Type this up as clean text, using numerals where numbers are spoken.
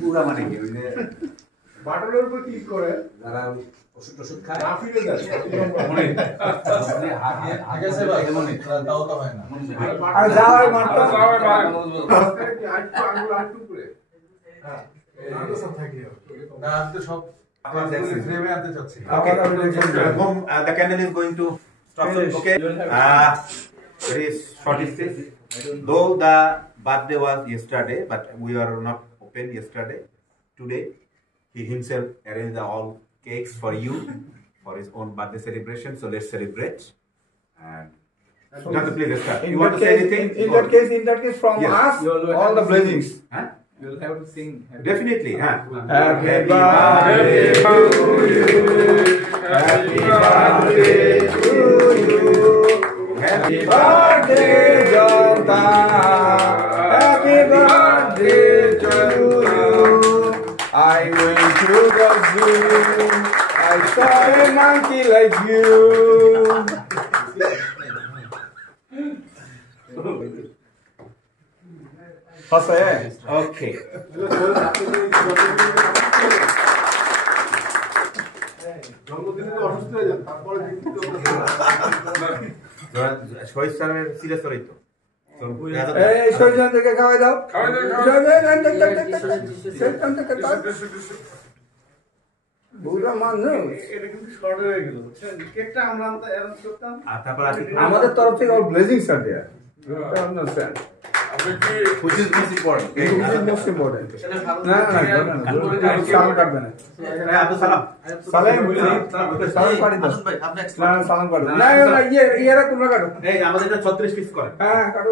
পুরা মানে কি ওই যে বাটনের উপর ক্লিক করে যারা ওষুধ খায় রাফিলে যায় মনে আগে সে মনে তাও তো হয় না আর যাওয়ার মাত্র আঙ্গুল আটটু করে হ্যাঁ এই সব থাকি না আজকে সব আপনারা দেখছেন ফ্রেমে আনতে চাচ্ছি Okay. The candle is going to stop. Okay. It is 46. Though the birthday was yesterday, but we are not open yesterday. Today, he himself arranged all cakes for you for his own birthday celebration. So let's celebrate. And Jonathan, please start. You want to say anything? In that case, from Yes. us, all the blessings. Huh? You'll have to sing. Definitely. Huh? Happy birthday to you. Happy birthday to you. Happy birthday, Jota. Happy birthday to you. I went to the zoo. I saw a monkey like you. Jose. Okay. জন্মদিনে তো অসুস্থ হয়ে যান তারপরে শহীদ স্যারের serious হই তো এই সরজন থেকে খাওয়াই দাও বুড়া মানুষ এটা কিন্তু শর্ট হয়ে গেল বুঝছেন কেকটা আমরা অ্যারেঞ্জ করতাম আর তারপর আমাদের তরফ থেকে অল ব্লেজিংস আর দেয়া আপনি কি which is most important. Most important না সালাম কাটবে না আব্দুল সালাম সালাম পাড়ি দাও ভাই আপনি না সালাম পাড়ি না ইয়েরা তোমরা কাটো এই আমাদের 36 পিস করে হ্যাঁ কাটো